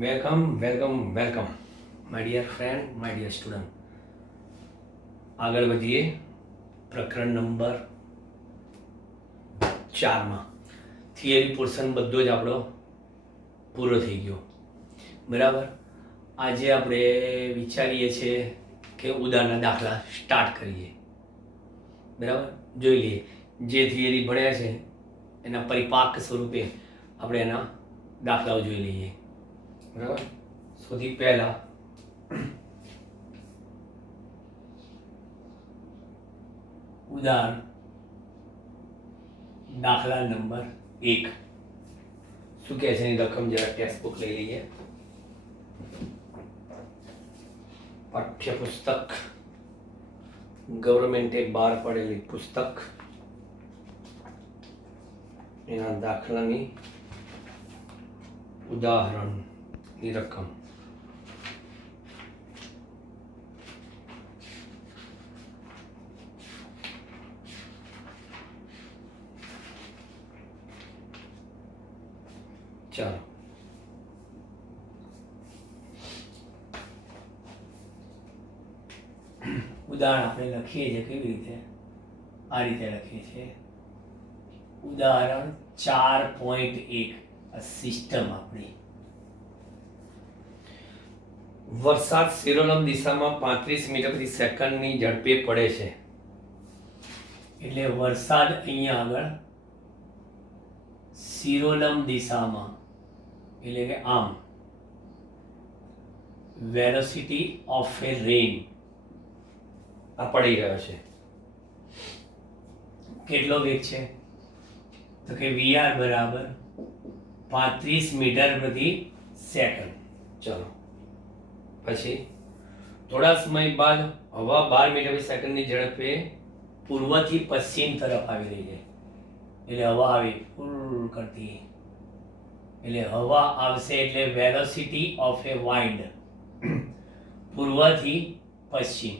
Welcome my dear friend, my dear student. આગળ વધીએ પ્રકરણ નંબર 4માં. થિયરી પોર્શન બધો જ આપણો પૂરો થઈ ગયો, બરાબર. આજે આપણે વિચારીએ છીએ કે ઉદાહરણના દાખલા સ્ટાર્ટ કરીએ, બરાબર. જોઈ લઈએ જે થિયરી ભણ્યા છે એના પરિપાક સ્વરૂપે આપણે એના દાખલાઓ જોઈ લઈએ, બરાબર. સૌથી પહેલા ઉદાહરણ દાખલા નંબર 1. શું કહે છે એની રકમ જરા ટેક્સ્ટ બુક લઈ લઈએ. પાઠ્યપુસ્તક, ગવર્મેન્ટે બહાર પાડેલી પુસ્તક, એના દાખલાની ઉદાહરણની રકમ. ચાલો ઉદાહરણ આપણે લખીએ છીએ કેવી રીતે? આ રીતે લખીએ છીએ. ઉદાહરણ 4.1. આ સિસ્ટમ આપણી. વરસાદ શિરોલમ દિશામાં 35 મીટર પ્રતિ સેકન્ડની ઝડપે પડે છે. એટલે વરસાદ અહીંયા આગળ શિરોલમ દિશામાં, એટલે કે આમ, વેલોસિટી ઓફ એ રેન આ પડી રહ્યો છે. કેટલો વેગ છે? તો કે વીઆર બરાબર 35 મીટર પ્રતિ સેકન્ડ. ચલો પછી થોડા સમય બાદ હવા 12 મીટર પ્રતિ સેકન્ડની ઝડપે પૂર્વથી પશ્ચિમ તરફ આવી રહી છે. એટલે હવા આવી ફૂલ કરતી, એટલે હવા આવશે એટલે વેલોસિટી ઓફ એ વાઇન્ડ પૂર્વથી પશ્ચિમ,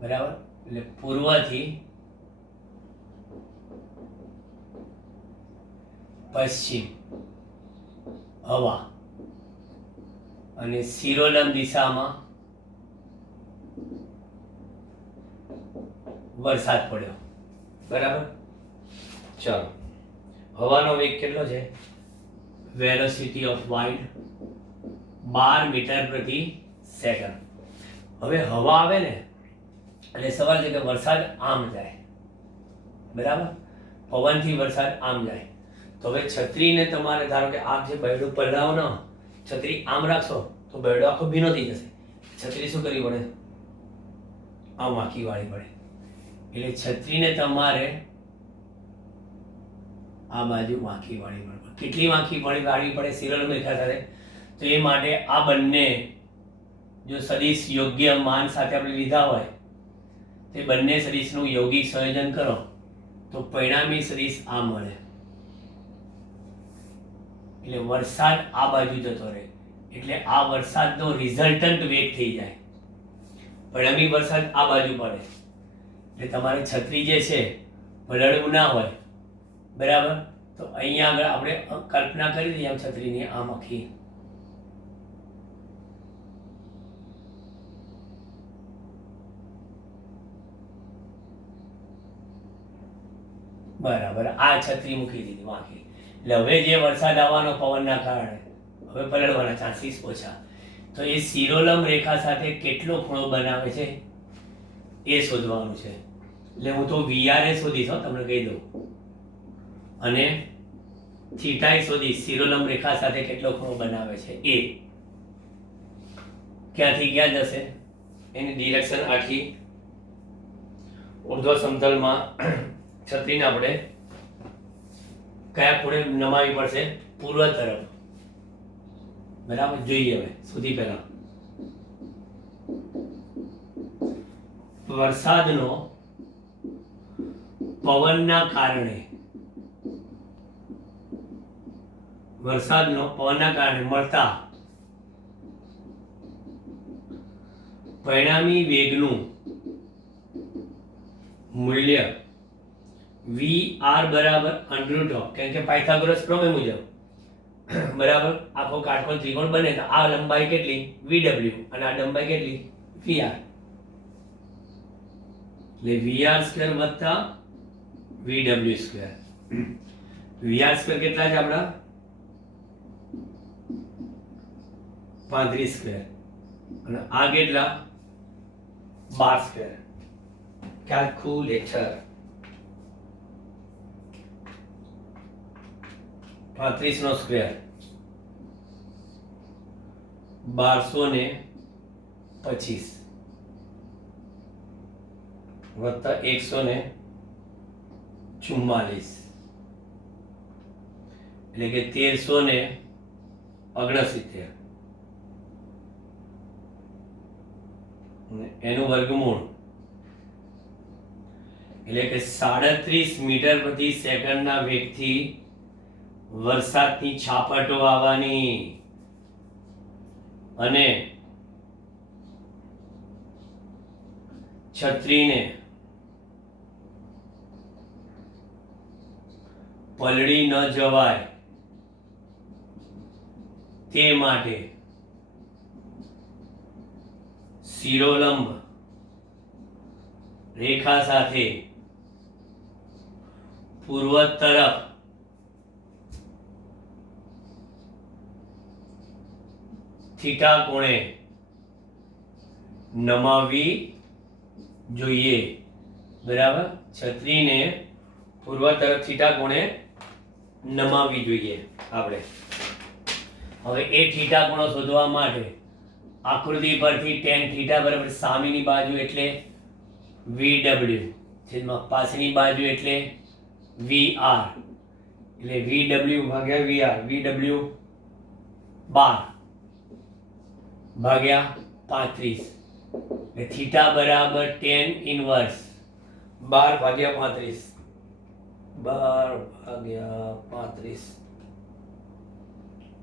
બરાબર. એટલે પૂર્વથી પશ્ચિમ હવા, અને શિરોલમ દિશામાં વરસાદ પડ્યો, બરાબર. ચલો હવાનો વેગ કેટલો છે? વેલોસિટી ઓફ વાઇન્ડ 12 મીટર પ્રતિ સેકન્ડ. હવે હવા આવે ને એટલે સવાલ છે કે વરસાદ આમ જાય, બરાબર. પવનથી વરસાદ આમ જાય. તો હવે છત્રીને તમારે ધારો કે આ જે બૈડું પલટાવો ને, છત્રી આમ રાખશો તો બૈડો આખો ભીનો થઈ જશે. છત્રી શું કરવી પડે? આમ વાંકી વાળી પડે. એટલે છત્રીને તમારે આ બાજુ વાંકી વાળી પડે. કેટલી વાંકી વાળી પડે શિરોલમ રેખા સાથે? તો એ માટે આ બંને જો સદિશ યોગ્ય માન સાથે આપણે લીધા હોય તે બંને સદિશનું yૌગિક સંયોજન કરો તો પરિણામી સદિશ આ મળે. એટલે વરસાદ આ બાજુ જતો રહે, એટલે આ વરસાદનો રિઝલ્ટન્ટ વેગ થઈ જાય. પરિણામી વરસાદ આ બાજુ પડે એટલે તમારે છત્રી જે છે પલળવું ના હોય, બરાબર. તો અહીંયા આગળ આપણે કલ્પના કરી દઈએ આમ છત્રીની આમ આખી, બરાબર. આ છત્રી મૂકી દીધી વાંકી. એટલે હવે જે વરસાદ આવવાનો પવનના કારણે હવે પલળવાના ચાન્સીસ ઓછા. તો એ શિરોલમ રેખા સાથે કેટલો ખૂણો બનાવે છે એ શોધવાનું છે. એટલે હું તો વીઆરએ શોધીશ, તમને કહી દઉં, અને થીટાએ શોધીશ શિરોલમ રેખા સાથે કેટલો ખૂણો બનાવે છે એ. ક્યાંથી ક્યાં જશે એની ડિરેક્શન આખી ઉર્ધ્વ સમતલમાં છત્રીને આપણે કયા ખૂણે નમાવી પડશે? પૂર્વ તરફ, બરાબર. જોઈએ હવે સૌથી પહેલા વરસાદનો પવનના કારણે મળતા પરિણામી વેગનું મૂલ્ય વી આર બરાબર અંડરરૂટ ઓફ, કેમ કે પાયથાગોરસ પ્રમેય મુજબ બરાબર આખો કાટકોણ ત્રિકોણ બને તો આ લંબાઈ કેટલી VW અને આ લંબાઈ કેટલી VR, એટલે VR સ્ક્વેર વત્તા VW સ્ક્વેર. VR સ્ક્વેર કેટલા છે આપણા 35 સ્ક્વેર અને આ કેટલા 12 સ્ક્વેર. કેલ્ક્યુલેટર 35 નો સ્ક્વેર 1225 વત્તા 144 એટલે કે 1369 એનું વર્ગમૂળ એટલે કે 37 મીટર પ્રતિ સેકન્ડના વેગથી વરસાદની છાપટો આવવાની અને છત્રીને પલળી ન જવાય તે માટે શિરોલંબ રેખા સાથે પૂર્વ તરફ થીટા કોણે નમાવવી જોઈએ. બરાબર, છત્રીને પૂર્વ તરફ થીટા કોણે નમાવવી જોઈએ આપણે. હવે એ થીટા કોણો શોધવા માટે આકૃતિ પરથી tan થીટા બરાબર સામેની બાજુ એટલે VW છેદમાં પાછળની બાજુ એટલે VR એટલે VW ભાગ્યા VR, VW 12 ભાગ્યા 35 એટલે થીટા બરાબર tan ઇન્વર્સ 12 ભાગ્યા 35, 12 ભાગ્યા 35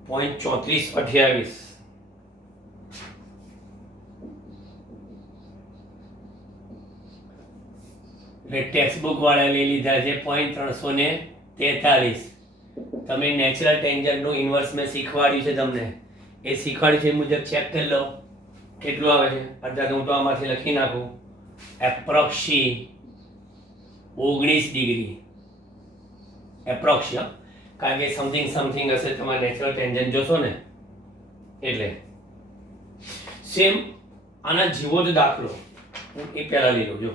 .3428 એટલે ટેક્સ્ટ બુક વાળા લઈ લીધા છે 0.343. તમે નેચરલ ટેન્જન્ટ નું ઇન્વર્સ મેં શીખવાડ્યું છે તમને, એ શીખવાડ્યું છે એ મુજબ ચેક કરી લો કેટલું આવે છે. અડધા હું તો આમાંથી લખી નાખું એપ્રોક્સી 19 ડિગ્રી એપ્રોક્સી, કારણ કે સમથિંગ હશે તમારે નેચરલ ટેન્જન્ટ જોશો ને એટલે. સેમ આના જેવો જ દાખલો હું એ પહેલા લઈ લઉં. જો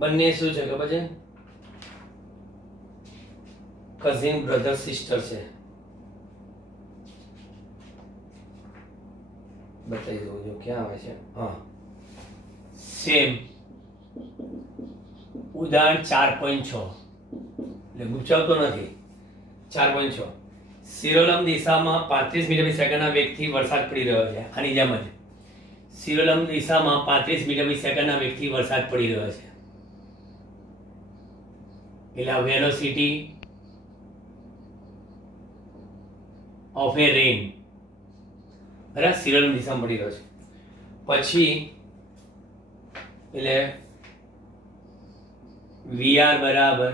બંને શું છે ખબર છે, કઝિન બ્રધર સિસ્ટર છે. બતાવી દઉં જો ક્યાં આવે છે. હા, સેમ ઉદાહરણ 4.6 એટલે ગુચાવતો નથી. 4.6 શિરોલંબ દિશામાં 35 મીટર પ્રતિ સેકન્ડના વેગથી વરસાદ પડી રહ્યો છે. આની જેમ જ શિરોલંબ દિશામાં 35 મીટર પ્રતિ સેકન્ડના વેગથી વરસાદ પડી રહ્યો છે. એટલે વેલોસિટી ઓફ એ રેન બરાબર શિરોલંબ દિશામાં પડી રહ્યો છે. પછી એટલે VR બરાબર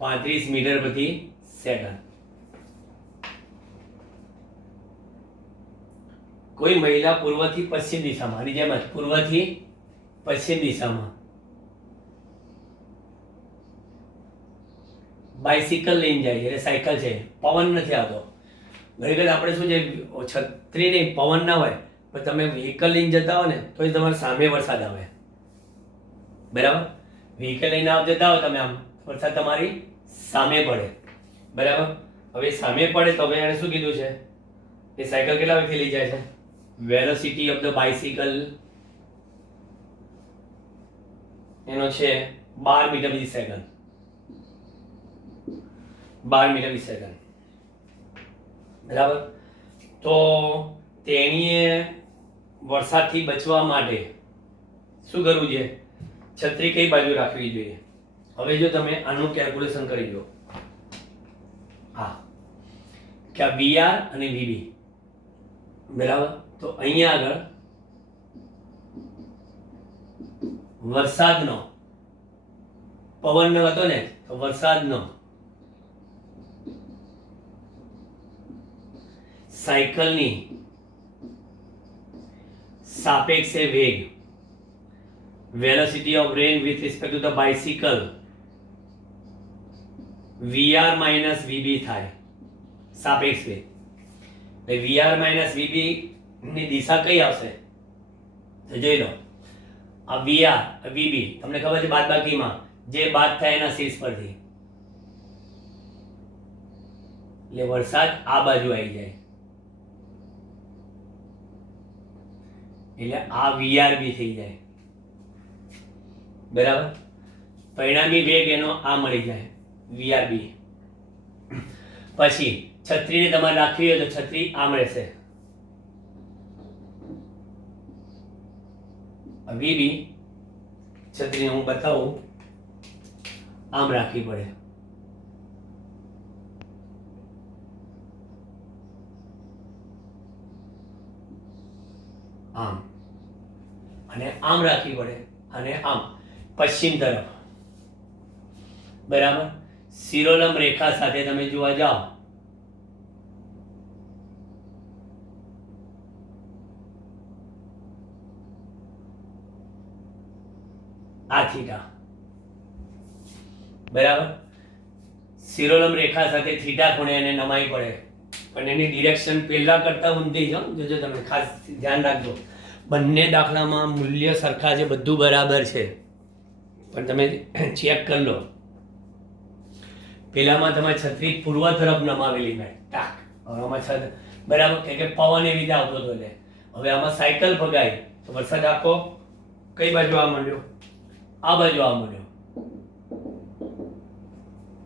35 મીટર પ્રતિ સેકન્ડ. કોઈ મહિલા પૂર્વથી પશ્ચિમ દિશામાં, આની જેમ જ પૂર્વથી પશ્ચિમ દિશામાં બાઇસિકલ લઈને જાય છે, એટલે સાયકલ છે, પવન નથી આવતો. ઘણી વખત આપણે શું છે છત્રી નહીં પવન ના હોય પણ તમે વ્હીકલ લઈને જતા હો ને તો તમારે સામે વરસાદ આવે. બરાબર, વ્હીકલ લઈને જતા હો તમે આમ વરસાદ તમારી સામે પડે. બરાબર, હવે સામે પડે તો હવે એને શું કીધું છે એ સાયકલ કેટલા વેગથી લઈ જાય છે. વેલોસિટી ઓફ ધ બાઇસિકલ એનો છે 12 મીટર પ્રતિ સેકન્ડ. 12 મીટર પ્રતિ સેકન્ડ. બરાબર, તો તેણીએ વરસાદથી બચવા માટે શું કરવું છે, છત્રી કઈ બાજુ રાખવી જોઈએ. હવે જો તમે આનું કેલ્ક્યુલેશન કરી દો, હા કે આ VR અને VB બરાબર, તો અહીંયા આગળ પવનનો હતો ને તો વરસાદનો સાયકલની સાપેક્ષે વેગ, velocity of rain with respect to the bicycle VR minus VB થાય સાપેક્ષ વેગ. એટલે VR માઇનસ VB ની દિશા કઈ આવશે તો જોઈ લો. આ VR VB તમને ખબર છે બાદબાકીમાં જે બાદ થાય એના શીર્ષ પરથી, એટલે વરસાદ આ બાજુ આવી જાય એટલે આ VRB થઈ જાય. બરાબર. પરિણામી વેગ એનો આ મળી જાય VRB. પછી છત્રીને તમારે રાખવી હોય તો છત્રી આમ રહેશે VB. છત્રીને હું બતાવું, આમ રાખવી પડે. આમ અને આમ રાખવી પડે અને આમ પશ્ચિમ તરફ. બરાબર. શિરોલંબ રેખા સાથે તમે જોવા જાઓ આ થીટા. બરાબર. શિરોલંબ રેખા સાથે થીટા ખૂણે એને નમાઈ પડે, પણ એની ડિરેક્શન પહેલા કરતા ઊંધી જ. જોજો તમે ખાસ ધ્યાન રાખજો. બંને દાખલામાં મૂલ્ય સરખા છે, બધું બરાબર છે, પણ તમે ચેક કરી લો. પેલામાં તમે છત્રી પૂર્વ તરફ નમાવેલી મેં ટાક, હવે આમાં બરાબર કે પવન એવી રીતે આવતો હતો. એટલે હવે આમાં સાયકલ ફગાઈ તો વરસાદ આખો કઈ બાજુ આ માંડ્યો, આ બાજુ આ માંડ્યો.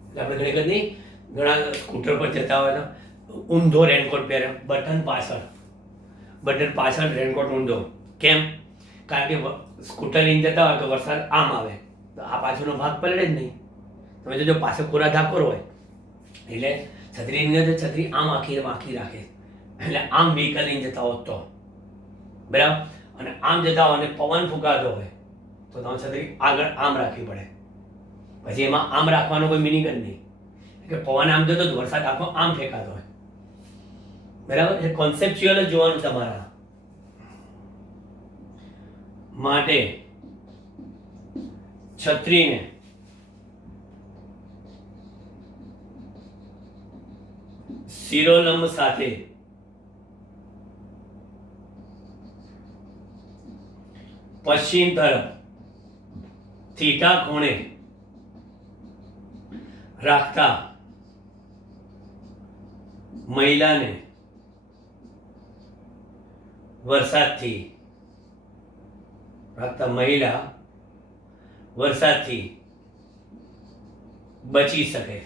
એટલે આપણે ખરેખર નહીં, ઘણા સ્કૂટર પર જતા હોય તો ઊંધો રેનકોટ પહેરે, બટન પાછળ રેનકોટ ઊંધો. કેમ? કારણ કે સ્કૂટર લઈને જતા હોય તો વરસાદ આમ આવે તો આ પાછળનો ભાગ પલળે જ નહીં. તમે જો પાછળ કોરા ધાકોર હોય એટલે છત્રીની અંદર છત્રી આમ આખી રાખે, એટલે આમ વ્હીકલ લઈને જતા હોત તો બરાબર, અને આમ જતા હોય અને પવન ફૂંકાતો હોય તો તમે છત્રી આગળ આમ રાખવી પડે. પછી એમાં આમ રાખવાનો કોઈ મિનિંગ જ નહીં કે પવન આમ જતો તો વરસાદ આખો આમ ફેંકાતો હોય. બરાબર. એ કોન્સેપ્ચ્યુઅલ જ જોવાનું તમારા માટે. છત્રીને શિરોલંબ સાથે પશ્ચિમ તરફ થીટા ખૂણે રાખતા મહિલાને વરસાદથી બચી શકે.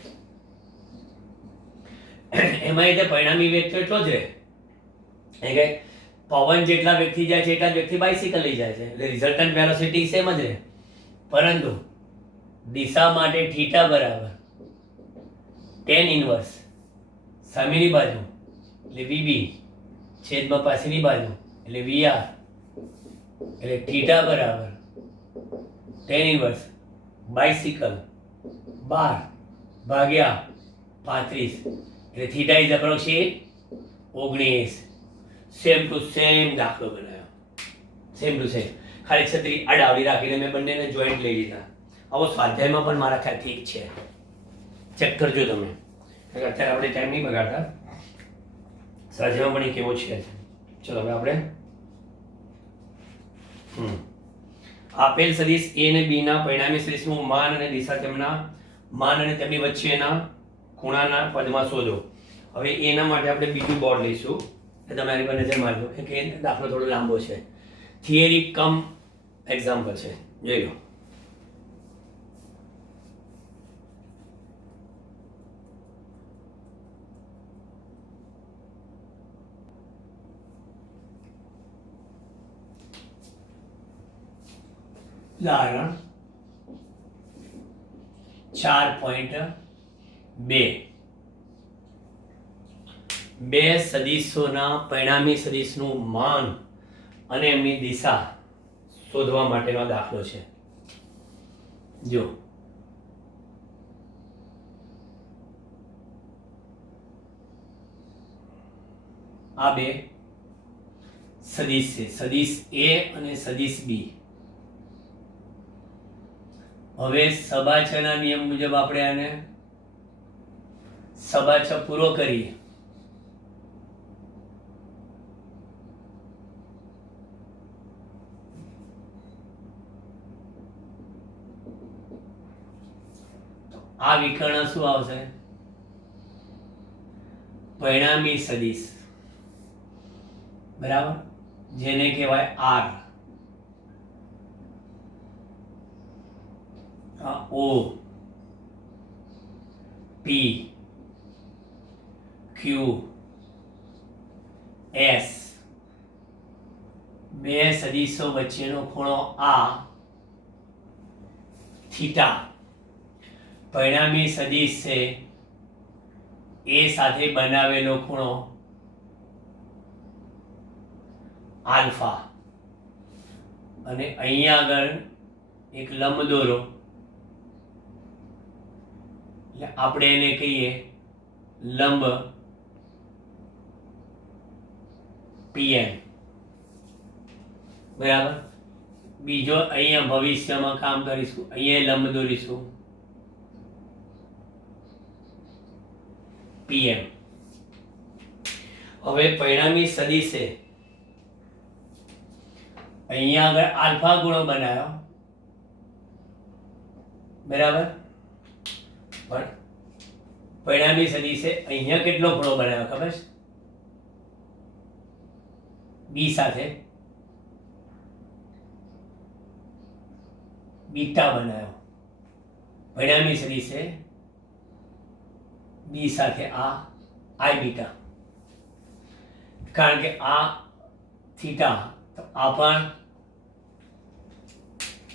એમાં એટલે પરિણામી વેગ તો એટલો જ રહે કે પવન જેટલા વેગથી જાય છે એટલા જ વેગથી બાઇસિકલ લઈ જાય છે, એટલે રિઝલ્ટન્ટ વેલોસિટી સેમ જ રહે, પરંતુ દિશા માટે થીટા બરાબર tan ઇન્વર્સ સામેની બાજુ એટલે VB છેદમાં પાછળની બાજુ એટલે VR, એટલે થીટા બરાબર tan ઇન્વર્સ બાઇસિકલ 12 ભાગ્યા 35, એટલે theta is approximate 19. Same to same દાખલો બનાવ્યો, સેમ ટુ સેમ. ખાલી છત્રી આડાવડી રાખીને મેં બંનેને જોઈન્ટ લઈ લીધા. આવો સ્વાધ્યાયમાં પણ મારા ખ્યાલ ઠીક છે, ચેક કરજો તમે. અત્યારે આપણે ટાઈમ નહીં બગાડતા, સ્વાધ્યાયમાં પણ એ કેવો છે. ચલો હવે આપણે આપેલ સદિશ A અને B ના પરિણામી સદિશનું માન અને દિશા તેમના માન અને તેમની વચ્ચેના ખૂણાના પદમાં શોધો. હવે એના માટે આપણે બીજું બોર્ડ લઈશું, એટલે તમે આની પર નજર મારજો કે દાખલો થોડો લાંબો છે. થિયરી કમ એક્ઝામ્પલ છે, જોઈ લો. ઉદાહરણ 4.2 બે સદિશોના પરિણામી સદિશનું માન અને એમની દિશા શોધવા માટેનો દાખલો છે. જો આ બે સદિશ છે, સદિશ એ અને સદિશ બી. હવે સબાચના નિયમ મુજબ આપણે આને સબાચ પૂરો કરીએ. આ વિકર્ણ શું આવશે? પરિણામી સદિશ, બરાબર, જેને કહેવાય આર. ઓ પી ક્યુ એસ બે સદિશો વચ્ચેનો ખૂણો આ થીટા. પરિણામી સદિશ છે એ સાથે બનાવેલો ખૂણો આલ્ફા. અને અહીંયા આગળ એક લંબ દોરો, એટલે આપણે એને કહીએ લંબ પીએમ, બરાબર. બીજો અહીંયા ભવિષ્યમાં કામ કરીશું, અહીંયા લંબ દોરીશું પીએમ. હવે પરિણામી સદિશે અહીંયા આગળ આલ્ફા ગુણો બનાવ્યો, બરાબર, પણ પરિણામી સદિશે અહીંયા કેટલો ખૂણો બનાવ્યો ખબર છે? બી સાથે બીટા બનાવ્યો. પરિણામી સદિશે બી સાથે આ આઈ બીટા, કારણ કે આ થીટા તો આ પણ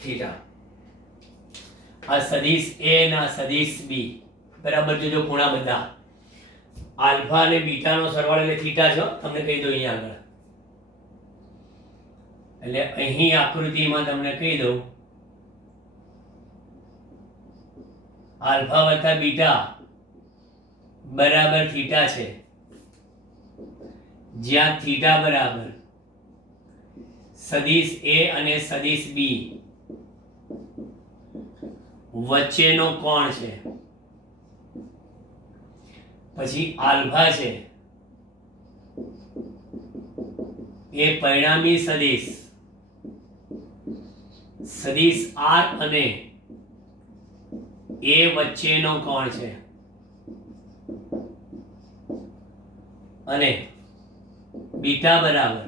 થીટા. આ સદિશ એ ના સદિશ બી, બરાબર. જોજો ખૂણા બધા આલ્ફા અને બીટાનો સરવાળો એટલે થીટા છે, તમને કહી દઉં અહીંયા આગળ. એટલે અહીં આકૃતિમાં તમને કહી દઉં આલ્ફા વત્તા બીટા બરાબર થીટા છે, જ્યાં થીટા બરાબર સદિશ એ અને સદિશ બી વચ્ચેનો કોણ છે. પછી આલ્ફા છે એ પરિણામી સદિશ સદિશ આર અને એ વચ્ચેનો કોણ છે. અને બીટા બરાબર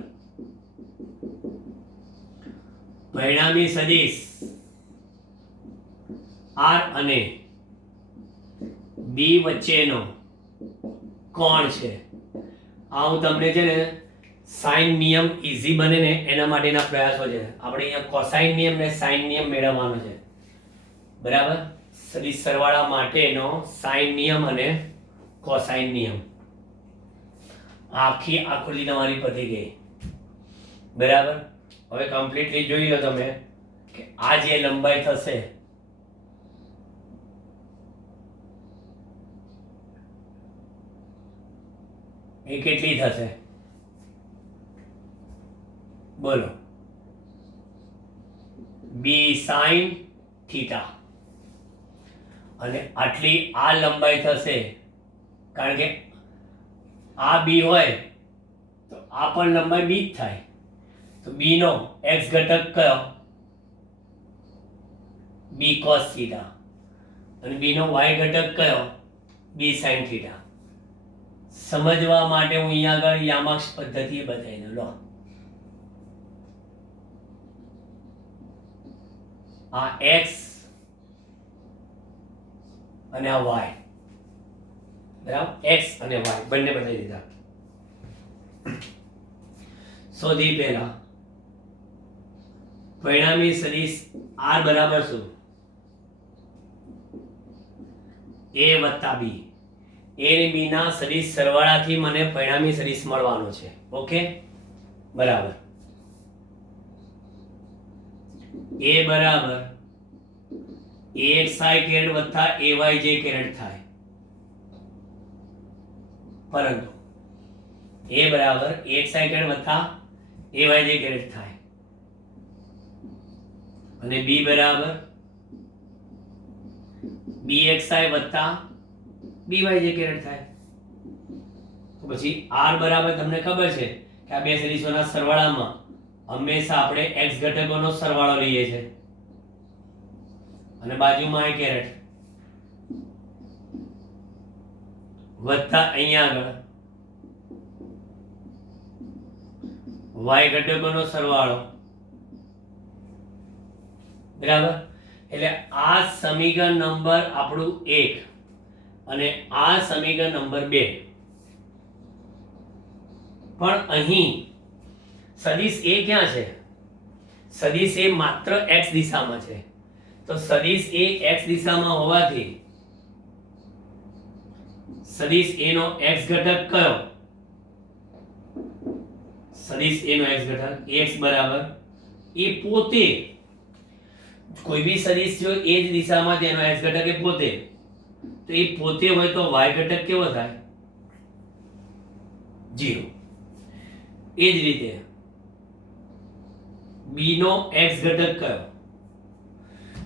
પરિણામી સદિશ આર અને બી વચ્ચેનો કોણ છે. આ હું તમને છે ને સાઇન નિયમ ઈઝી બને ને એના માટેના પ્રયાસો છે. આપણે અહીંયા કોસાઇન નિયમ ને સાઇન નિયમ મેળવવાનો છે, બરાબર. સદિશ સરવાળા માટેનો સાઇન નિયમ અને કોસાઇન નિયમ. આખી આકૃતિ તમારી પતી ગઈ, બરાબર. હવે કમ્પ્લીટલી જોઈ લો તમે કે આ જે લંબાઈ થશે એ કેટલી થશે બોલો? બી સાઇન થીટા. અને આટલી આ લંબાઈ થશે, કારણ કે આ બી હોય તો આ પણ લંબાઈ બી જ થાય. તો બી નો એક્સ ઘટક કયો? B cos theta. અને બી નો વાય ઘટક કયો? B sine theta. સમજવા માટે હું અહીંયા આગળ યામાક્ષ પદ્ધતિ બતાવી દઉં. લો, આ એક્સ અને આ વાય, બરાબર. એક્સ અને વાય બંને બતાવી દીધા. સૌથી પહેલા પરિણામી સદિશ આર બરાબર શું? એ વત્તા બી. એ અને બી ના સદિશ સરવાળાથી મને પરિણામી સદિશ મળવાનો છે. ઓકે, બરાબર. એ બરાબર axi કેરેટ વત્તા ayj કેરેટ થાય, પરંતુ એ બરાબર AXI કેરેટ વત્તા AYJ કેરેટ થાય અને B બરાબર BXI વત્તા BYJ કેરેટ થાય. તો પછી R બરાબર તમને ખબર છે કે આ બે સદિશોના સરવાળામાં હંમેશા આપણે x ઘટકોનો સરવાળો લઈએ છીએ અને બાજુમાં i કેરેટ વત્તા અહીંયા આગળ y ઘટકોનો સરવાળો. બરાબર, એટલે આ સમીકરણ નંબર આપણું 1 અને આ સમીકરણ નંબર 2. પણ અહીં સદિશ a ક્યાં છે? સદિશ a માત્ર x દિશામાં છે. તો સદિશ a x દિશામાં હોવાથી સદિશ a નો x ઘટક કયો? સદિશ a નો x ઘટક x બરાબર એ પોતે, કોઈ બી સદિશ જો એ જ દિશામાં તેનો x ઘટક એ પોતે, તો એ પોતે હોય તો y ઘટક કેવો થાય? 0. એ જ રીતે b નો x ઘટક કયો?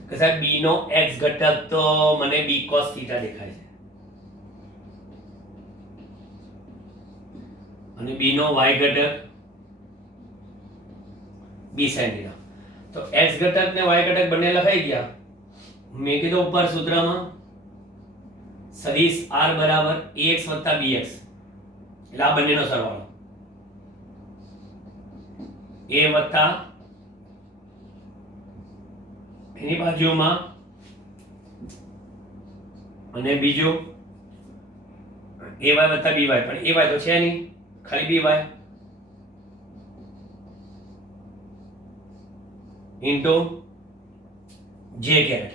કે સાહેબ b નો x ઘટક તો મને b cos θ દેખાય છે અને b નો y ઘટક b sin θ. તો x ઘટક ને y ઘટક બંને લખાઈ ગયા. મેં કીધું ઉપર સૂત્રમાં સદિશ r બરાબર ax વત્તા bx, એટલે આ બંનેનો સરવાળો a વત્તા એની બાજુમાં અને બીજું ay વત્તા by, પણ ay તો છે નહીં, ખાલી by ઇન્ટુ j કેરેટ.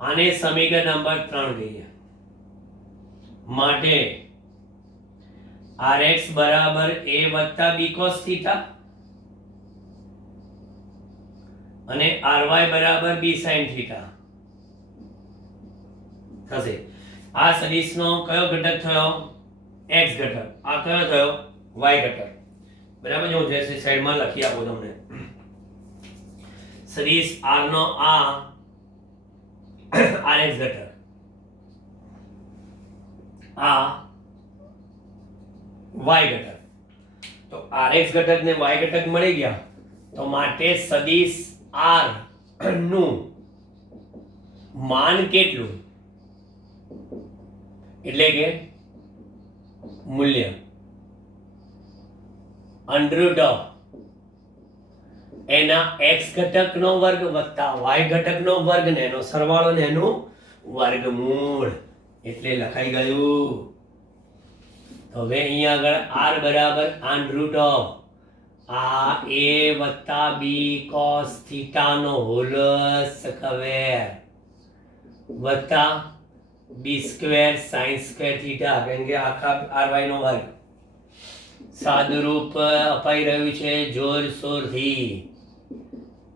આને સમીકરણ નંબર 3 કહીએ. માટે rx બરાબર a વત્તા b cos θ અને ry બરાબર b sin θ થશે. આ સદિશનો કયો ઘટક થયો? x ઘટક. આ કયો થયો? y ઘટક. બરાબર, જો જે સાઈડમાં લખી આપો તમને. સદિશ r નો આ rx ઘટક, આ y ઘટક. તો rx ઘટક ને y ઘટક મળી ગયા. તો માટે સદિશ r નું માન કેટલું? એટલે કે મૂલ્ય અંડરરૂટ ઓફ એના x ઘટકનો વર્ગ વત્તા y ઘટકનો વર્ગ ને એનો સરવાળો ને એનું વર્ગમૂળ, એટલે લખાઈ ગયું. તો હવે અહીંયા આગળ r બરાબર અંડરરૂટ ઓફ આ a વત્તા b cos θ નો હોલ સ્ક્વેર વત્તા b સ્ક્વેર sin સ્ક્વેર θ, કેમ કે આખા ry નો વર્ગ. સાદુરૂપ અપાઈ રહ્યું છે જોરશોરથી.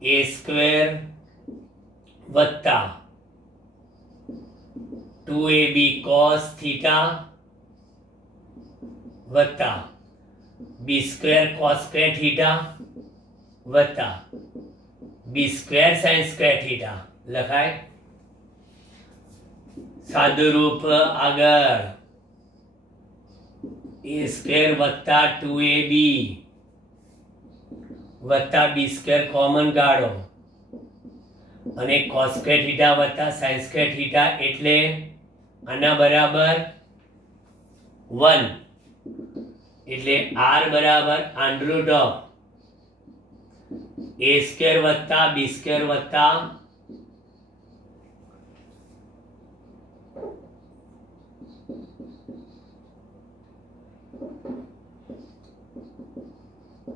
a સ્ક્વેર વત્તા 2ab cos θ વત્તા b સ્ક્વેર cos સ્ક્વેર θ વત્તા b સ્ક્વેર sin સ્ક્વેર θ લખાય. સાદુરૂપ આગળ a સ્ક્વેર વત્તા 2ab વત્તા b સ્ક્વેર કોમન કાઢો અને cos સ્ક્વેર θ વત્તા sin સ્ક્વેર θ, એટલે આના બરાબર 1. એટલે r બરાબર અંડરરૂટ ઓફ a સ્ક્વેર વત્તા b સ્ક્વેર વત્તા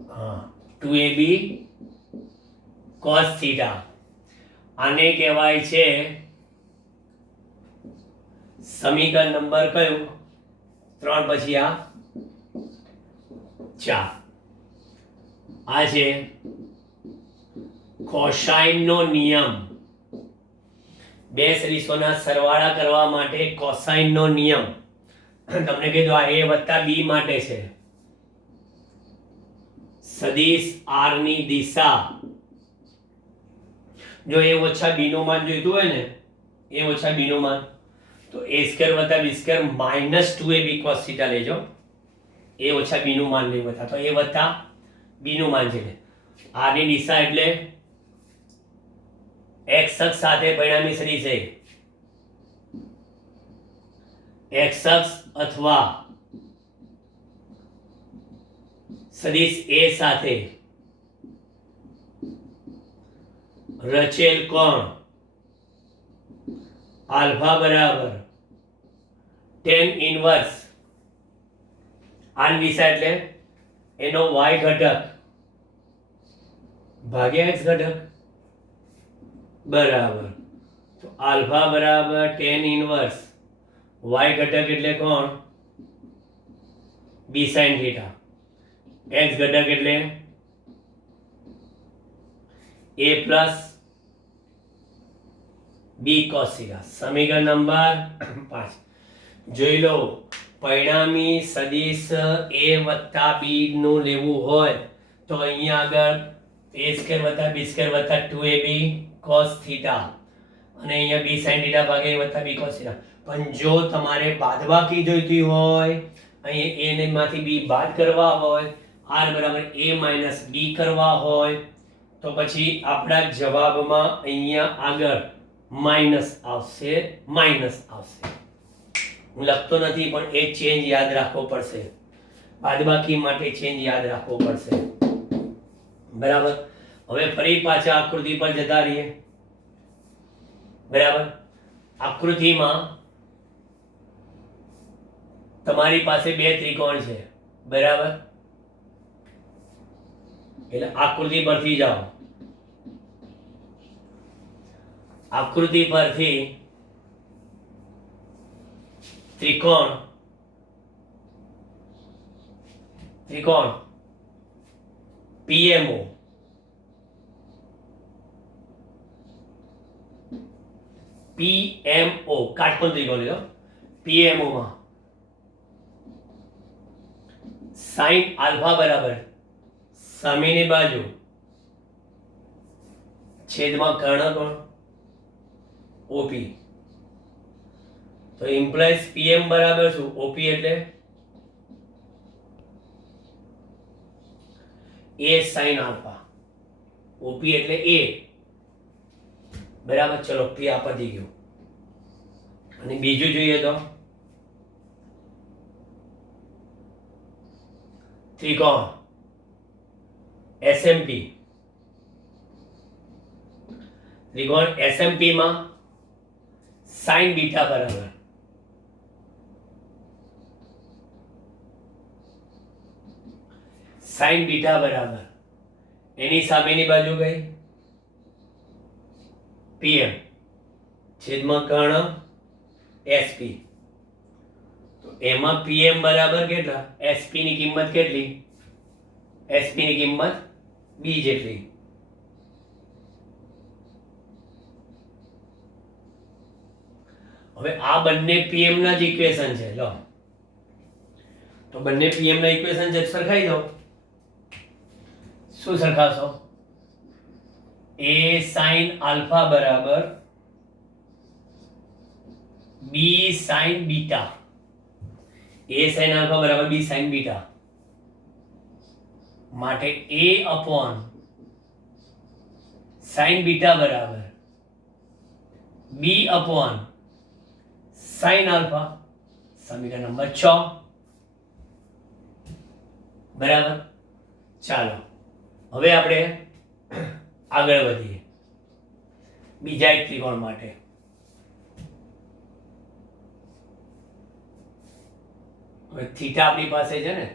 હા 2ab cos θ. આને કહેવાય છે સમીકરણ નંબર કયું? 3 પછી આ 4. આ છે કોસાઇન નો નિયમ. બે સદિશોના સરવાળા કરવા માટે કોસાઇન નો નિયમ. તમને કીધું આ a વત્તા b માટે છે. સદિશ r ની દિશા જો a ઓછા b નું માન જોઈતું હોય ને a ઓછા b નું માન તો a સ્ક્વેર વત્તા b square minus 2ab cos theta લેજો. a ઓછા b નું માન લેવું હતા તો a વત્તા b નું માન છે r ની દિશા એટલે x અક્ષ સાથે પરિણામી સદિશ છે x અક્ષ અથવા સદિશ a સાથે રચેલ કોણ આલ્ફા બરાબર tan ઇન્વર્સ આની દિશા એટલે એનો y ઘટક ભાગ્યા x ઘટક બરાબર તો આલ્ફા બરાબર tan ઇન્વર્સ y ઘટક એટલે કોણ b sin થીટા x ઘટક એટલે a plus b cos theta. સમીકરણ નંબર 5 જોઈ લો પરિણામી સદિશ a વત્તા b નું લેવું હોય તો અહીંયા આગળ a સ્ક્વેર વત્તા b સ્ક્વેર વત્તા 2ab cos થીટા અને અહીંયા b sin થીટા ભાગ્યા a વત્તા b cos થીટા. પણ જો તમારે બાદબાકી જોઈતી હોય અહીં a ને માંથી b બાદ કરવા હોય r બરાબર a minus b કરવા હોય તો પછી આપણા જવાબમાં અહીંયા આગળ માઈનસ આવશે. હું લખતો નથી પણ એ ચેન્જ યાદ રાખવો પડશે. બાદબાકી માટે ચેન્જ યાદ રાખવો પડશે. બરાબર. હવે ફરી પાછા આકૃતિ પર જતા રહીએ. બરાબર. આકૃતિમાં તમારી પાસે બે ત્રિકોણ છે. બરાબર. એટલે આકૃતિ પરથી જાઓ. આકૃતિ પરથી ત્રિકોણ PMO કાટકોણ ત્રિકોણ લીધો. PMO માં sin આલ્ફા બરાબર સામેની બાજુ છેદમાં કર્ણ કોણ OP તો ઇમ્પ્લાઇઝ PM બરાબર શું OP એટલે A sin આલ્ફા OP એટલે A બરાબર. ચલો P આ પતી ગયું. અને બીજું જોઈએ તો ત્રિકોણ SMP માં sin બીટા બરાબર એની સામેની બાજુ ગઈ PM છેદમાં કર્ણ SP તો એમાં PM બરાબર કેટલા SP ની કિંમત કેટલી SP ની કિંમત B જેટલી. હવે આ બંને PM ના જ ઇક્વેશન છે. લો તો બંને PM ના ઇક્વેશન છે સરખાઈ દો. શું સરખાશો A sin આલ્ફા બરાબર B sin beta. A sin alpha બરાબર B sin બીટા માટે A upon sin બીટા બરાબર B upon sin આલ્ફા. સમીકરણ નંબર 6 બરાબર. ચાલો હવે આપણે આગળ વધીએ બીજા એક ત્રિકોણ માટે. હવે થીટા આપણી પાસે છે ને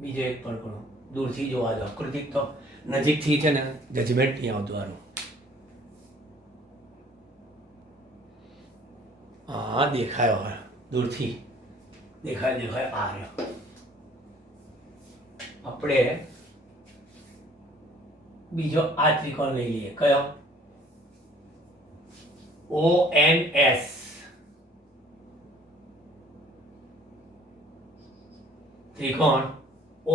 બીજો એક પડકોણો દૂરથી જોવા દો. આકૃતિ તો નજીકથી છે ને જજમેન્ટ નહીં આવતું આનું. હા દેખાયો હવે દૂરથી દેખાય આ રહ્યો. આપણે બીજો આ ત્રિકોણ લઈ લઈએ. કયો ONS ત્રિકોણ O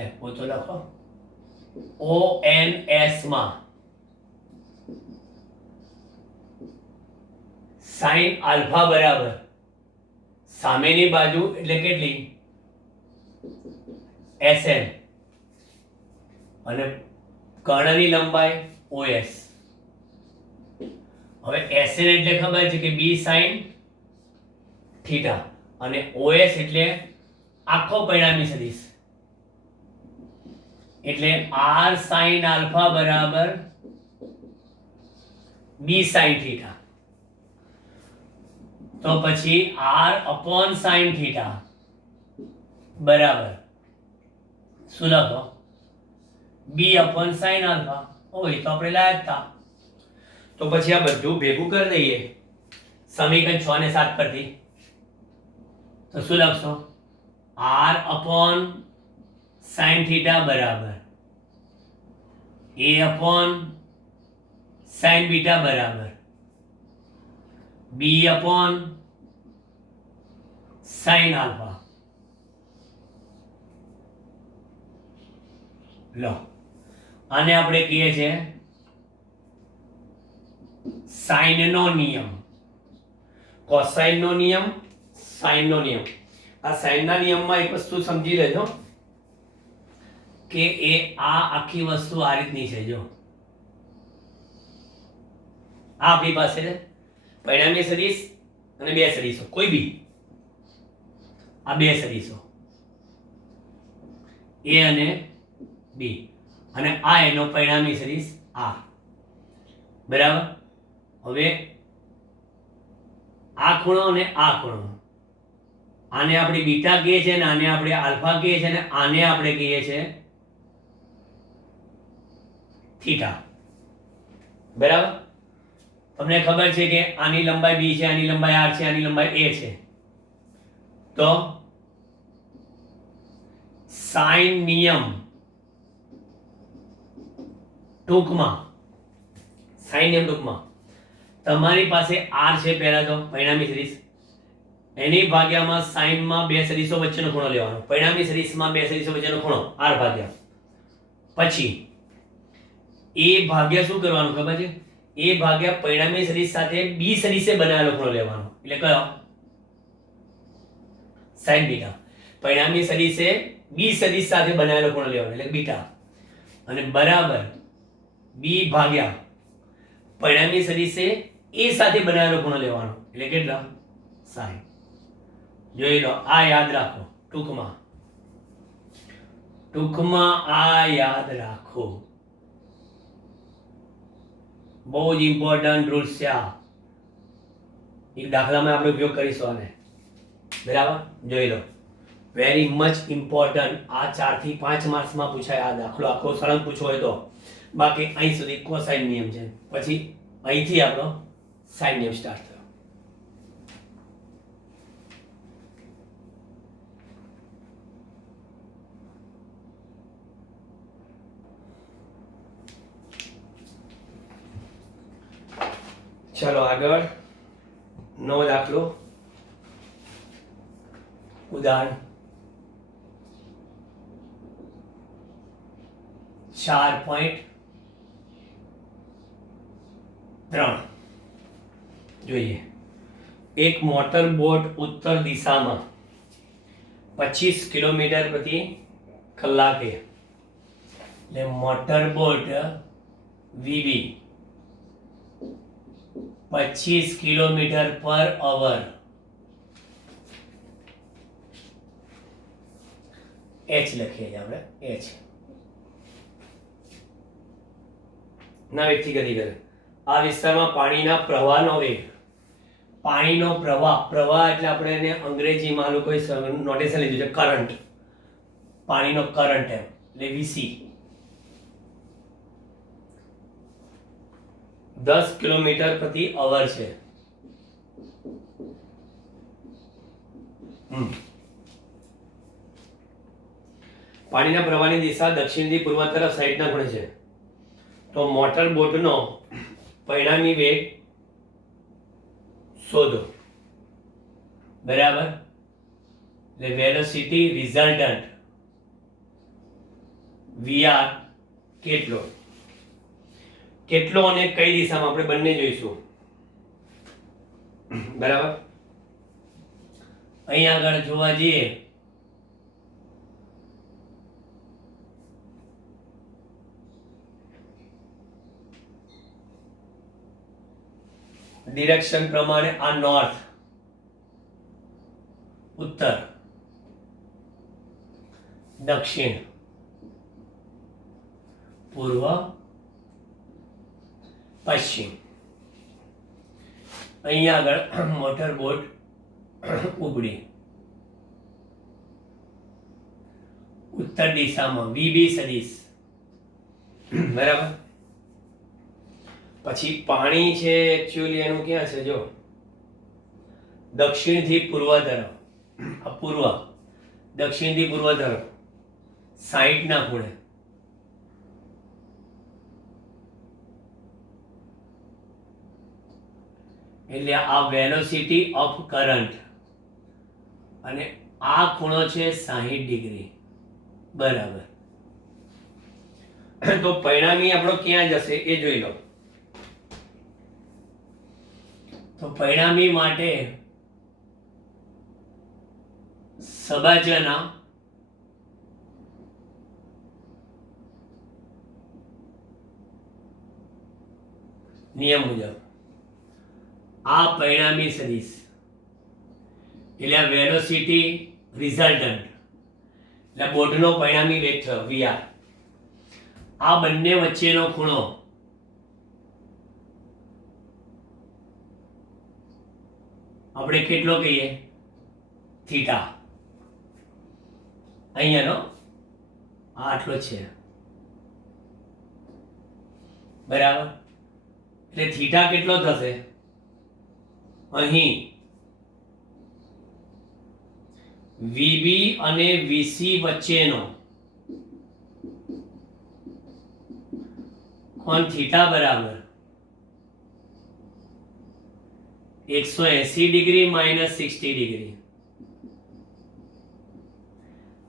એ પોતો લખો ONS માં સાઇન આલ્ફા બરાબર સામેની બાજુ એટલે કેટલી SN અને કર્ણની લંબાઈ OS. હવે SN એટલે ખબર છે કે B sin થીટા અને OS એટલે આખો પરિણામી સદિશ એટલે R sin આલ્ફા બરાબર B sin થીટા. તો પછી R upon sin થીટા બરાબર શું લખો B upon sin આલ્ફા. ઓય તો આપણે લાયા હતા. તો પછી આ બધું ભેગું કરી દઈએ સમીકરણ 6 ને 7 પરથી. તો શું લખશો R upon sin થીટા બરાબર A upon sin બીટા બરાબર B upon sin આલ્ફા. લો આને આપણે કહીએ છીએ સાઇન નો નિયમ, કોસાઇન નો નિયમ, સાઇન નો નિયમ. આ સાઇન ના નિયમમાં એક વસ્તુ સમજી લેજો કે એ આ આખી વસ્તુ આ રીતની છે. જો આ આપણી પાસે છે પરિણામી સદિશ અને બે સદિશો કોઈ બી આ બે સદિશો A અને B અને આ એનો પરિણામી સદિશ આ બરાબર. હવે આ ખૂણો અને આ ખૂણો આને આપણે બીટા કહીએ છીએ અને આને આપણે આલ્ફા કહીએ છીએ અને આને આપણે કહીએ છીએ થીટા બરાબર. તમને ખબર છે કે આની લંબાઈ B છે, આની લંબાઈ R છે, આની લંબાઈ A છે. તો સાઇન નિયમ ટૂંકમાં તમારી પાસે R છે પહેલા તો પરિણામી સદિશ એની ભાગ્યામાં સાઇનમાં બે સદિશો વચ્ચેનો ખૂણો લેવાનો. પરિણામી સદિશમાં બે સદિશો વચ્ચેનો ખૂણો R ભાગ્યા પછી A ભાગ્યા શું કરવાનું ખબર છે A ભાગ્યા પરિણામી સદિશ સાથે B સદિશે બનાવેલો ખૂણો લેવાનો. એટલે કયો sin બીટા. પરિણામી સદિશે B સદિશ સાથે બનાવેલો ખૂણો લેવાનો એટલે બીટા અને બરાબર B ભાગ્યા પરિણામી સદિશે A સાથે બનાવેલો ખૂણો લેવાનો એટલે કેટલા sin. જોઈ લો આ યાદ રાખો ટૂંકમાં આ યાદ રાખો. બહુ જ ઇમ્પોર્ટન્ટ રૂલ્સ છે આ. એક દાખલામાં આપણે ઉપયોગ કરીશું આને બરાબર. જોઈ લો વેરી મચ ઇમ્પોર્ટન્ટ. આ 4 થી 5 માર્ક્સમાં પૂછાય આ દાખલો આખો સળંગ પૂછવો હોય તો. બાકી અહીં સુધી કોસાઇન નિયમ છે પછી અહીંથી આપણો સાઇન નિયમ સ્ટાર્ટ થયો. ચલો આગળ નવો દાખલો ઉદાહરણ 4.3 જોઈએ. એક મોટર બોટ ઉત્તર દિશામાં 25 કિલોમીટર પ્રતિ કલાકે એટલે મોટર બોટ VB 25 કિલોમીટર પર અવર H લખીએ છીએ આપણે H ના વ્યક્તિ ગતિ કરે. આ વિસ્તારમાં પાણીના પ્રવાહનો વેગ પાણીનો પ્રવાહ એટલે આપણે એને અંગ્રેજીમાં લોકોએ નોટેશન લીધું છે કરંટ. પાણીનો કરંટ એટલે VC 10 કિલોમીટર પ્રતિ અવર છે. પાણીના પ્રવાહની દિશા દક્ષિણથી પૂર્વ તરફ સાઈડના ખૂણે છે. તો મોટર બોટનો પરિણામી વેગ શોધો બરાબર. એટલે વેલોસિટી રિઝલ્ટન્ટ વીઆર કેટલો કેટલો અને કઈ દિશામાં આપણે બંને જોઈશું. બરાબર. અહીંયા આગળ જોવા જઈએ ડિરેક્શન પ્રમાણે આ નોર્થ, ઉત્તર, દક્ષિણ, પૂર્વ, પશ્ચિમ. અહીંયા આગળ મોટર બોટ ઉપડી ઉત્તર દિશામાં વીબી સદિશ. બરાબર. પછી પાણી છે એકચ્યુઅલી એનું ક્યાં છે જો દક્ષિણથી પૂર્વ તરફ, આ પૂર્વ, દક્ષિણથી પૂર્વ તરફ 60 ના ખૂણે. એટલે આ વેલોસિટી ઓફ કરંટ અને આ ખૂણો છે 60 ડિગ્રી. બરાબર. તો પરિણામી આપણો ક્યાં જશે એ જોઈ લો. તો પરિણામી માટે સબાજાના નિયમ મુજબ આ પરિણામી સદિશ એટલે આ વેલોસિટી રિઝલ્ટન્ટ એટલે બોટનો પરિણામી વેગ થયો વીઆર, આ બંને વચ્ચેનો ખૂણો આપણે કેટલો કહીએ થીટા. અહીંયાનો આટલો છે. બરાબર. એટલે થીટા કેટલો થશે અહીં વીબી અને વીસી વચ્ચેનો કોણ થીટા બરાબર 180 ડિગ્રી માઇનસ 60 ડિગ્રી,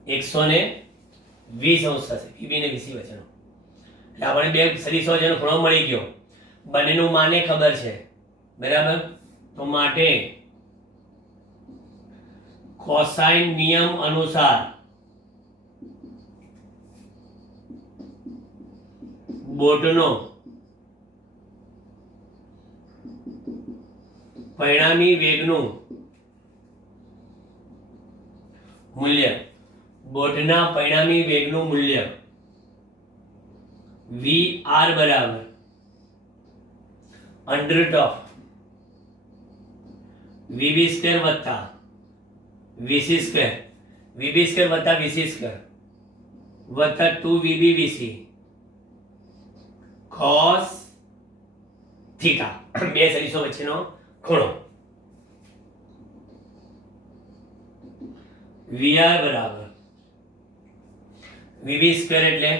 120 અંશ થશે વીબી ને વીસી વચ્ચેનો. એટલે આપણે બે સદિશો વચ્ચેનો ખૂણો મળી ગયો. બંનેનું માને ખબર છે. બરાબર. તો માટે કોસાઇન નિયમ અનુસાર બોટનો પરિણામી વેગનું મૂલ્ય, બોટના પરિણામી વેગનું મૂલ્ય વીઆર બરાબર અંડર ઓફ વીબી સ્ક્વેર વત્તા વીસી સ્ક્વેર, વીબી સ્ક્વેર વત્તા વીસી સ્ક્વેર વત્તા 2 વીસી cos થીટા, બે સદિશો વચ્ચેનો ખૂણો. વીઆર બરાબર વીબી સ્ક્વેર એટલે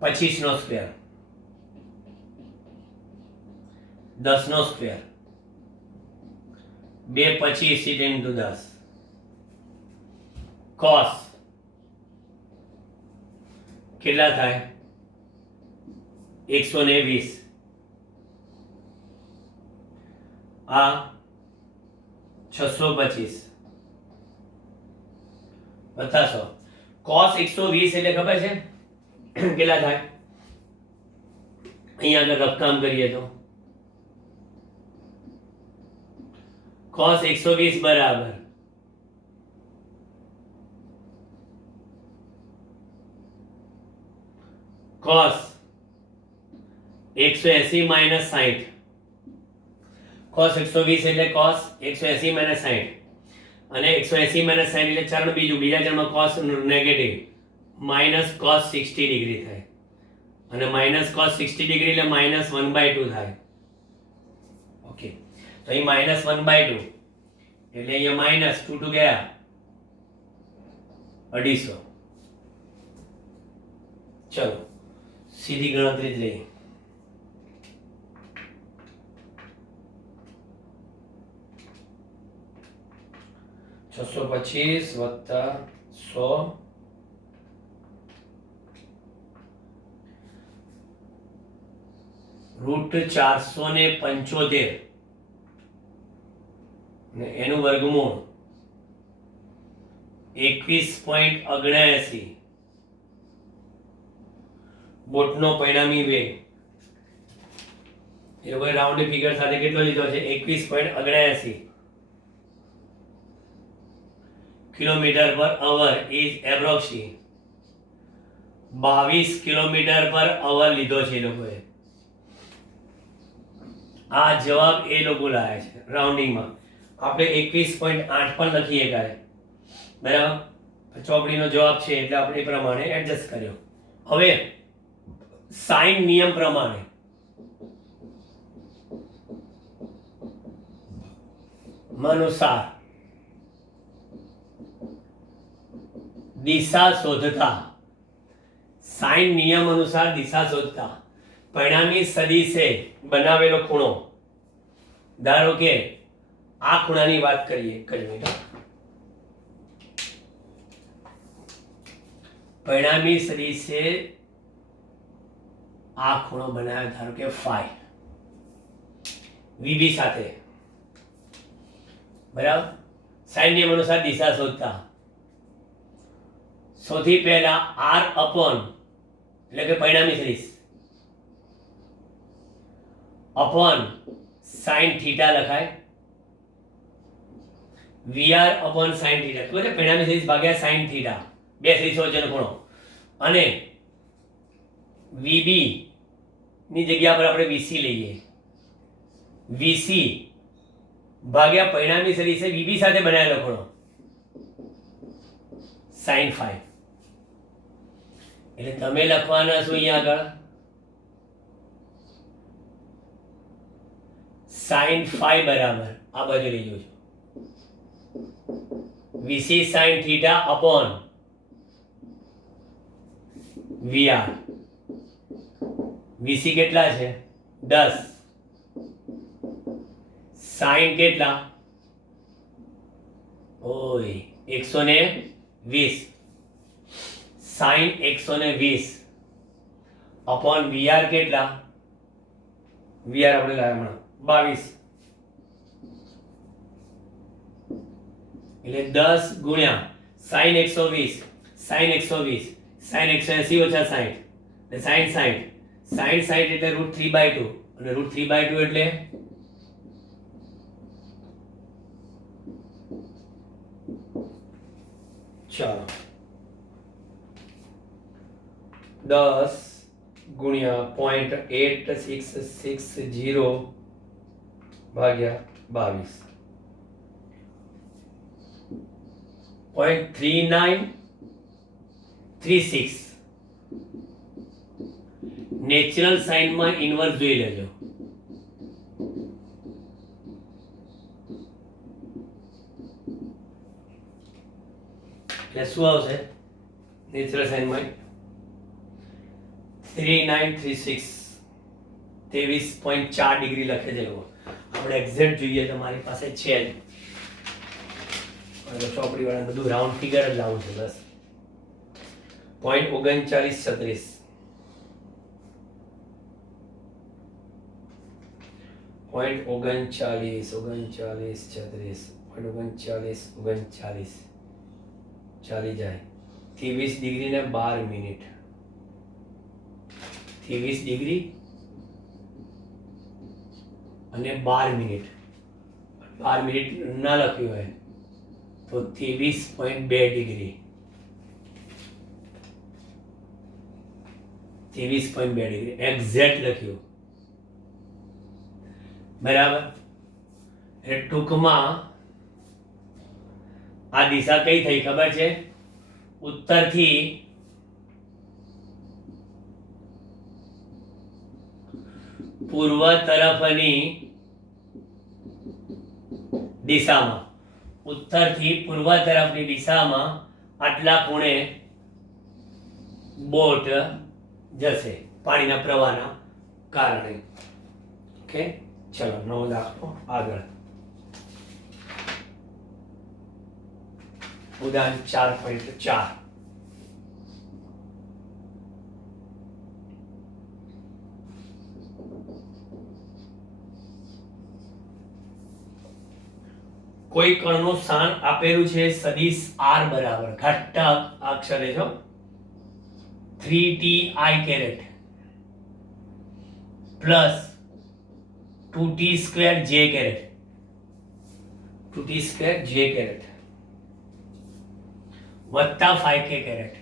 25 નો સ્ક્વેર, 10 નો સ્ક્વેર, 2 25 into 10 cos કેટલા થાય 120. આ 625 બતાશો. cos 120 એટલે ખબર છે કેટલા થાય? અહીંયા આગળ રફકામ કરીએ તો cos 120 બરાબર cos 180 માઇનસ 60. cos 120 એટલે cos 180 માઇનસ 60 અને 180 માઇનસ 60 એટલે ચરણ બીજું, બીજા ચરણમાં cos negative minus cos 60 degree થાય અને માઇનસ cos 60 ડિગ્રી એટલે માઇનસ 1/2 થાય. ઓકે. તો અહીં માઇનસ 1/2 એટલે અહીંયા માઇનસ 2 ગયા 250. ચલો સીધી ગણતરી જ રહી. $625 વત્તા 100 √475 ને એનું વર્ગમૂળ 21.79 બોટનો પરિણામી વેગ એ લોકોએ રાઉન્ડ ફિગર સાથે કેટલો લીધો છે 21.79 કિલોમીટર પર અવર ઇઝ એપ્રોક્સિમેટ 22 કિલોમીટર પર અવર લીધો છે એ લોકોએ. આ જવાબ એ લોકો લાયા છે રાઉન્ડિંગમાં. આપણે 21.8 પણ લખીએ કાલે, બરાબર. ચોપડીનો જવાબ છે એટલે આપણે એ પ્રમાણે એડજસ્ટ કર્યો. હવે સાઇન નિયમ પ્રમાણે અનુસાર દિશા શોધતા, સાઇન નિયમ અનુસાર દિશા શોધતા પરિણામી સદિશે બનાવેલો ખૂણો, ધારો કે આ ખૂણાની વાત કરીએ, પરિણામી સદિશે આ ખૂણો બનાવ્યો, ધારો કે ફાઈ VB સાથે, બરાબર. સાઇન નિયમ અનુસાર દિશા શોધતા સૌથી પહેલા R અપોન એટલે કે પરિણામી સદિશ અપોન સાઇન થીટા લખાય, VR અપોન સાઇન થીટા, ખબર છે? પરિણામી સદિશ ભાગ્યા સાઇન થીટા, બે સદિશો વચ્ચેનો ખૂણો. અને VB ની જગ્યા પર આપણે VC લઈએ, VC ભાગ્યા પરિણામી સદિશે VB સાથે બનાવેલો ખૂણો sin phi. એટલે તમે લખવાના છો અહીંયા આગળ sin phi બરાબર આ બાજુ લઈ જજો VC sin theta upon VR. VC કેટલા છે 10, sin કેટલા ઓય 120, sin 120 upon VR કેટલા, VR આપણે લાવ્યા હમણાં 22, એટલે 10 ગુણ્યા sin 120, sin 120, sin 180 ઓછા 60 એટલે sin 60, sin 60 એટલે √3/2 અને √3/2 એટલે ચાલો 10 ગુણ્યા 0.8660 ભાગ્યા 22 0.3936. નેચરલ સાઇનમાં ઇન્વર્સ જોઈ લેજો. એટલે શું આવશે નેચરલ સાઇનમાં 3936, 23.4 ડિગ્રી લખે છે લોકો. આપણે એક્ઝેક્ટ જોઈએ તમારી પાસે છે જ, ચોપડી વાળા બધું રાઉન્ડ ફિગર જ લાવું છે બસ. 0.3936, 0.3936 ચાલી જાય 23 ડિગ્રી ને 12 મિનિટ, 23 ડિગ્રી અને 12 મિનિટ, 12 મિનિટ ના લખ્યું હોય તો 23.2 ડિગ્રી, 23.2 ડિગ્રી એક્ઝેક્ટ લખ્યું, બરાબર. એટલે ટૂંકમાં આ દિશા કઈ થઈ ખબર છે, ઉત્તરથી પૂર્વ તરફની દિશામાં, ઉત્તરથી પૂર્વ તરફની દિશામાં આટલા ખૂણે બોટ જશે પાણીના પ્રવાહના કારણે. ઓકે, ચલો નવો દાખલો આગળ. ઉદાહરણ 4.4. કોઈ કણનું સ્થાન આપેલું છે સદિશ r બરાબર ઘાટા અક્ષરે જો 3ti caret plus 2t square j caret 2t square j caret વત્તા 5k કેરેટ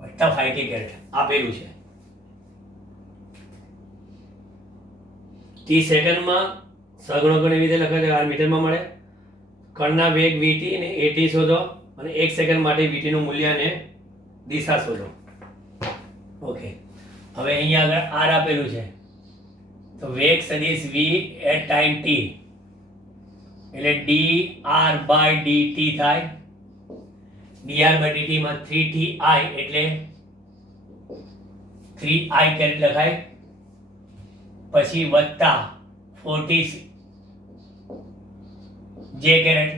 વત્તા 5k કેરેટ આપેલું છે t સેકન્ડમાં સગુણક એવી રીતે લખે છે r મીટરમાં મળે કણના વેગ vt અને at શોધો અને 1 સેકન્ડ માટે vt નું મૂલ્ય અને દિશા શોધો ઓકે હવે અહીંયા આગળ r આપેલું છે તો વેગ સદિશ v એટ ટાઈમ t એટલે dr by dt થાય dr by dt માં 3ti એટલે 3i કેરેટ લખાય પછી વત્તા 40 j કેરેટ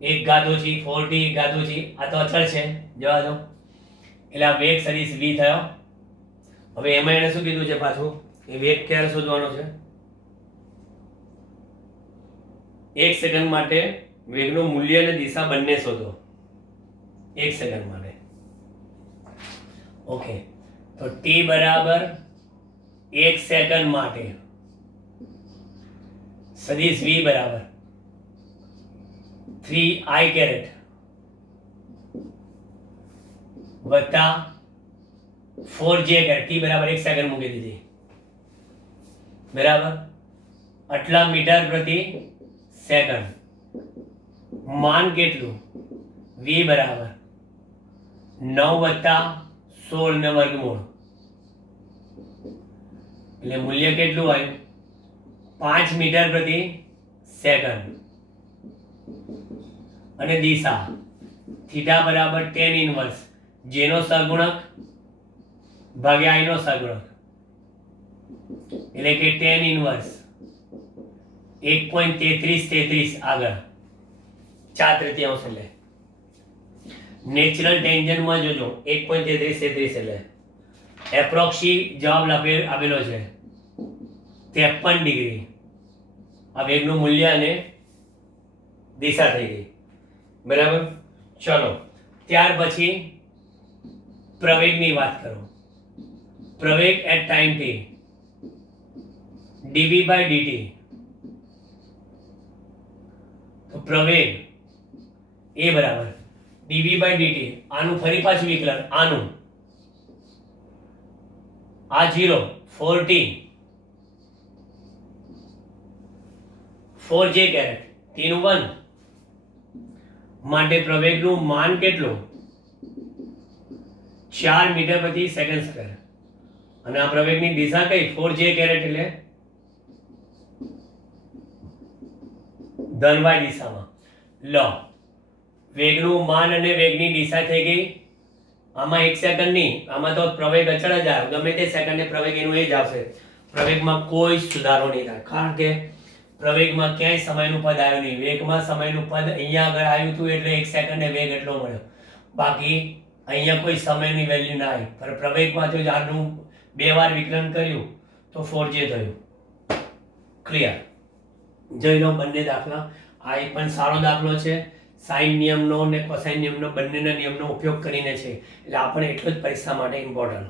એક ઘાતો છે 40 એક ઘાતો છે આ તો અચળ છે જવા દો એટલે આ વેગ સદિશ v થયો હવે એમાં એને શું કીધું છે પાછું એ વેગ ક્યારે શોધવાનો છે 1 સેકન્ડ માટે વેગનું મૂલ્ય અને દિશા બંને શોધો 1 સેકન્ડ માટે ઓકે તો t બરાબર 1 સેકન્ડ માટે સદિશ v બરાબર 3i કેરેટ વત્તા 4j કેરેટ t બરાબર 1 સેકન્ડ મૂકી દીધી બરાબર આટલા મીટર પ્રતિ સેકન્ડ માન કેટલું v બરાબર 9 વત્તા 16 ને વર્ગમૂળ એટલે મૂલ્ય કેટલું આવ્યું 5 મીટર પ્રતિ સેકન્ડ અને દિશા થીટા બરાબર tan ઇન્વર્સ જેનો સહગુણક ભાગ્યા i નો સહગુણક એટલે કે tan ઇન્વર્સ 1.3333 આગળ 4/3 એટલે નેચરલ ટેન્જન્ટ માં જોજો 1.3333 એટલે એપ્રોક્સી જવાબ આપેલો છે 53 ડિગ્રી આ વેગનું મૂલ્ય અને દિશા થઈ ગઈ બરાબર ચલો ત્યાર પછી પ્રવેગની વાત કરો પ્રવેગ at time t dv by dt તો પ્રવેગ એ બરાબર dv by dt આનું ફરી પાછું વિકલન આનું આ 0 4t 4j કેરેટ t નું 1 માટે પ્રવેગનું માન કેટલું 4 મીટર પ્રતિ સેકન્ડ સ્ક્વેર અને આ પ્રવેગની દિશા કઈ 4j કેરેટ એટલે ધનવાય દિશામાં લો વેગનું માન અને વેગની દિશા થઈ ગઈ આમાં 1 સેકન્ડ નહીં આમાં તો પ્રવેગ અચળ જ આવે ગમે તે સેકન્ડે પ્રવેગ એનું એ જ આવશે પ્રવેગમાં કોઈ સુધારો નહીં થાય કારણ કે પ્રવેગમાં ક્યાંય સમયનું પદ આવ્યું નહીં વેગમાં સમયનું પદ અહીંયા આગળ આવ્યું હતું એટલે 1 સેકન્ડે વેગ એટલો મળ્યો બાકી અહીંયા કોઈ સમયની વેલ્યુ ના આવી પણ પ્રવેગમાં જો આનું 2 વાર વિકલન કર્યું તો 4j થયું ક્લિયર જોઈ લો બંને દાખલા આ એક પણ સારો દાખલો છે સાઇન નિયમનો અને કોસાઇન નિયમનો બંનેના નિયમનો ઉપયોગ કરીને છે એટલે આપણે એટલો જ પરીક્ષા માટે ઇમ્પોર્ટન્ટ